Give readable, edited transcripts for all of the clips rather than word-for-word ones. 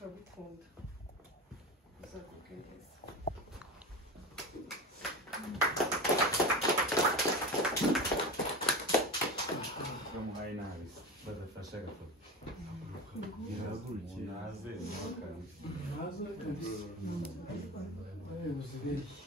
turabikunda uzakubwiriza bamuhaye nabi badafasha gato iragurukiye naze naze kabisa abayobozi benshi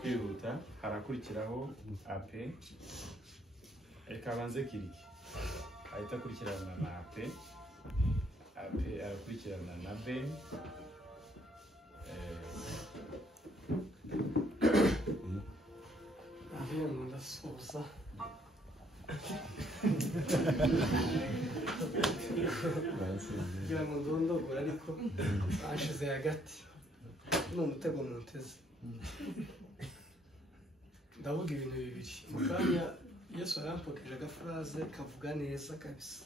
kwihuta harakurikiraho AP reka banze kiriki ahita akurikirana na AP arakurikirana na B ndasoza kugira ngo ndondogore ariko bashize hagati ni umutego mu nteze ndavuga ibintu bibiri mu kanya Yesu arampokeje agafraze kavuga neza kabisa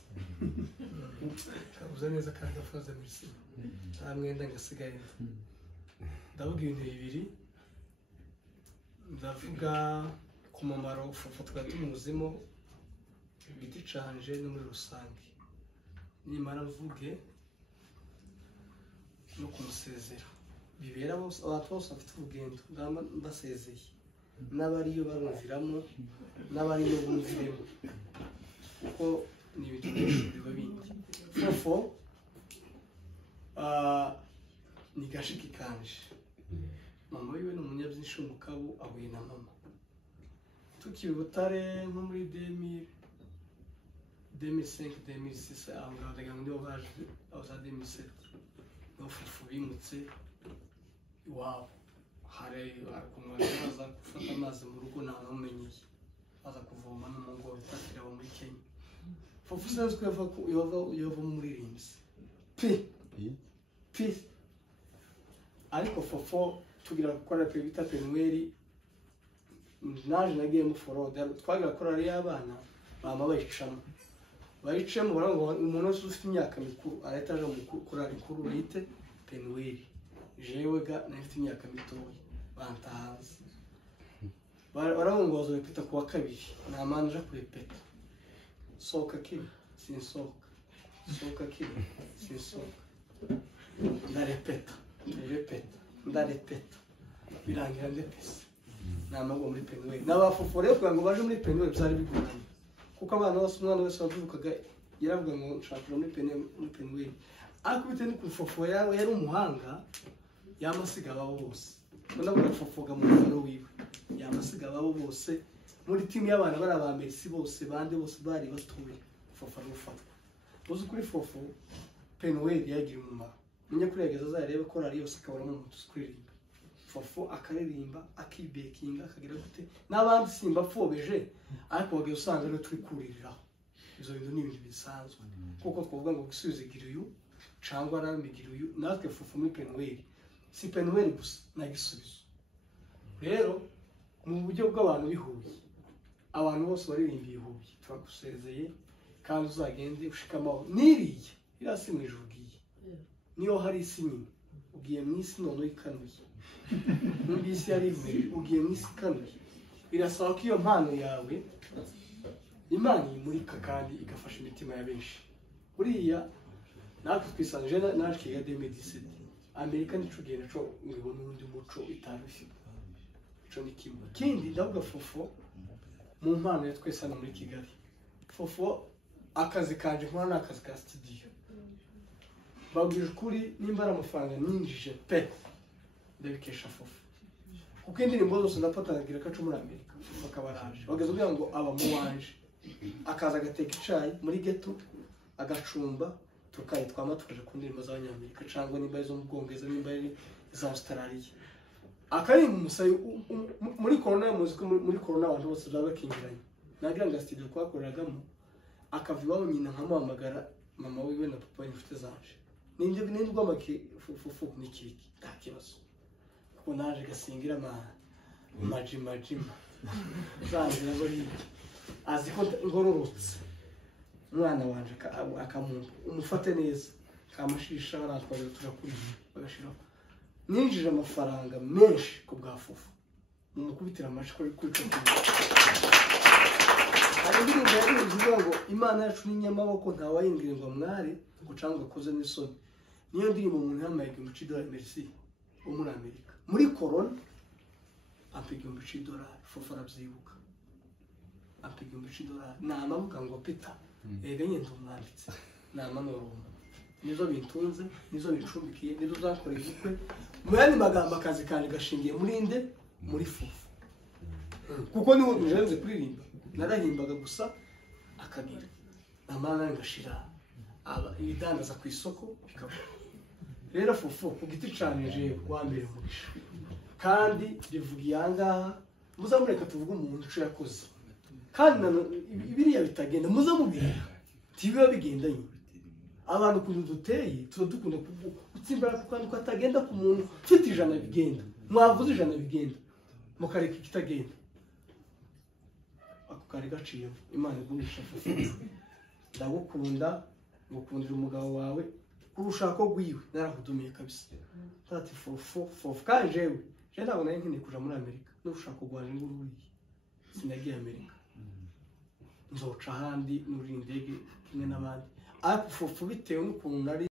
kavuze neza kandi agafraze merci nta mwenda ngasigaye ndavuga ibintu bibiri ndavuga ku mumaro fufu twatumuzimo igiti canje no muri rusange nimara mvuge no kumusezera bibera bose abantu bose bafite urugendo ndasezeye n'abariyo barumviramo n'abariyo bumviremo kuko ni ibintu byinshi biba bindi fofo ni gashiki kanje mama wiwe ni umunyabyinshi w'umukabu ahuye na mama tukiri Butare nko muri 2005-2006 aho ngaho ndagira ngo ndiho baje aho za 2007 no fufu bimutse iwabo hari kumwana baza gufata amazi mu rugo nta n'umenyeye baza kuvoma n'umugo bitatira abo muri Kenya fufu sanzwe yava muri Rims pi ariko fofo tugira gukora pe bita penweri naje nagiye mu forode twagira korari y'abana mama bayicamo barango umuntu wese ufite imyaka mikuru arahita aje mu korari kuru rite penweri jewe ga nafite imyaka mitoya bantahaza barabongoza repeta kuwa kabiri namanje kurepeta soka kiri sinsoka soka kiri sinsoka ndarepeta birangira ndepese namago muri penwe n'abafofore kugira ngo baje muri penwe byari bigoranye kuko abana bose umwana wese wavukaga yaravuga ngo nshakira muri penwe ariko bite ni kufofora yari umuhanga yamasiga babo bose ndavuga fofoga mu rugero wiwe yamasiga babo bose muri timu y'abana bari abambesi bose bande bose bari batuye fofa n'ufatwa uzi kuri fofo penwe yagira umumaro Ninja kuregeza zarebe ko rari yose akabona mu twiririmba fofo akaririmba akibekinga akagira gute n'abandi simba pfobeje ariko bagiye usanga rero turi kuririraho izo bintu ni ibintu bisanzwe kuko twavuga ngo gusubiza uyu cyangwa aramigira uyu natwe fofo muri penweri si penweri gusa nagisubizo rero mu buryo bw'abantu bihuye abantu bose baririmbiye ihuye turagusezeye kandi uzagende ushikamaho niriye irasi mu ijuru niyo hari isi nyine ugiye mu isi none ikanuye n'undi isi yari ivuye ugiye mu isi ikanuye birasaba ko iyo mpano yawe Imana imurika kandi igafasha imitima ya benshi buriya natwe twisanje naje kiga 2017 Amerika nico genda cyo ngibona undi muco itarushye cyo ni kimwe kindi ndavuga fofo mu mpano ya twese hano muri Kigali fofo akazi kanje nkora n'akazi ka studio babwije ukuri nimba ari amafaranga ninjije pe ndabikesha fofo kuko indirimbo zose ndapatanagira kacu muri Amerika bakabaraje bageze kugira ngo aba mu wanje akaza agateka icayi muri ghetto agacumba tukayitwama tukaje ku ndirimbo z'abanyamerika cyangwa nimba izo mu Bwongereza nimba ari za Australia akari mu musayi muri corona muri corona abantu bose babakingiranye nagira ngo studio twakoreragamo akava iwabo nyina nkamuhamagara mama wiwe na papa inshuti zanje ninde rwamake fufu n'ikiki nta kibazo kuko naje gasingira majima zanze nazo hirya azi ko ngororotse umwana wanje akamuntu umufate neza kamushisha baratwaje turakuriye bagashiraho ninjije amafaranga menshi ku bwa fufu mumukubitira amashi kuri cyo ari ibintu bivuga ngo Imana yacu n'inyamaboko nta wayingirirwa mwari gucanga koze n'isoni niyo ndirimbo umuntu yamayige mu $1 merci wo muri Amerika muri corona apige mu $1 fufu arabyibuka apige mu $1 namavuga ngo Peter ega nyendo umwanditse namanoromo nizo bintunze nizo bicumbikiye nizo zakoreye ubukwe mu yandi magambo akazi kandi gashingiye muri inde muri fufu kuko niwo njenze kuririmba narahimbaga gusa akagira amana ngashira ibidandaza ku isoko bikaba rero fufu ku giti canije wambere mugisha kandi bivuga yangaha muzamureka tuvuga umuntu cyo yakoze kandi ibiriya bitagenda muzamubira tibiba bigendanye abantu kuntu duteye turadukunda gutsimbara ku kantu katagenda ku muntu ufite ijana bigenda mwavuze ijana bigenda mukareka ikitagenda ako kari gaciye Imana igumisha fufu ndagukunda ngukundira umugabo wawe kurushako gwiwe narahudumiye kabisa tati fufu kandi jewe ntabwo nari nkeneye kuja muri Amerika n'urushako rwanje ngururiye sinagiye Amerika nzoca ahandi muri indege kimwe n'abandi ariko fufu bitewe n'ukuntu nari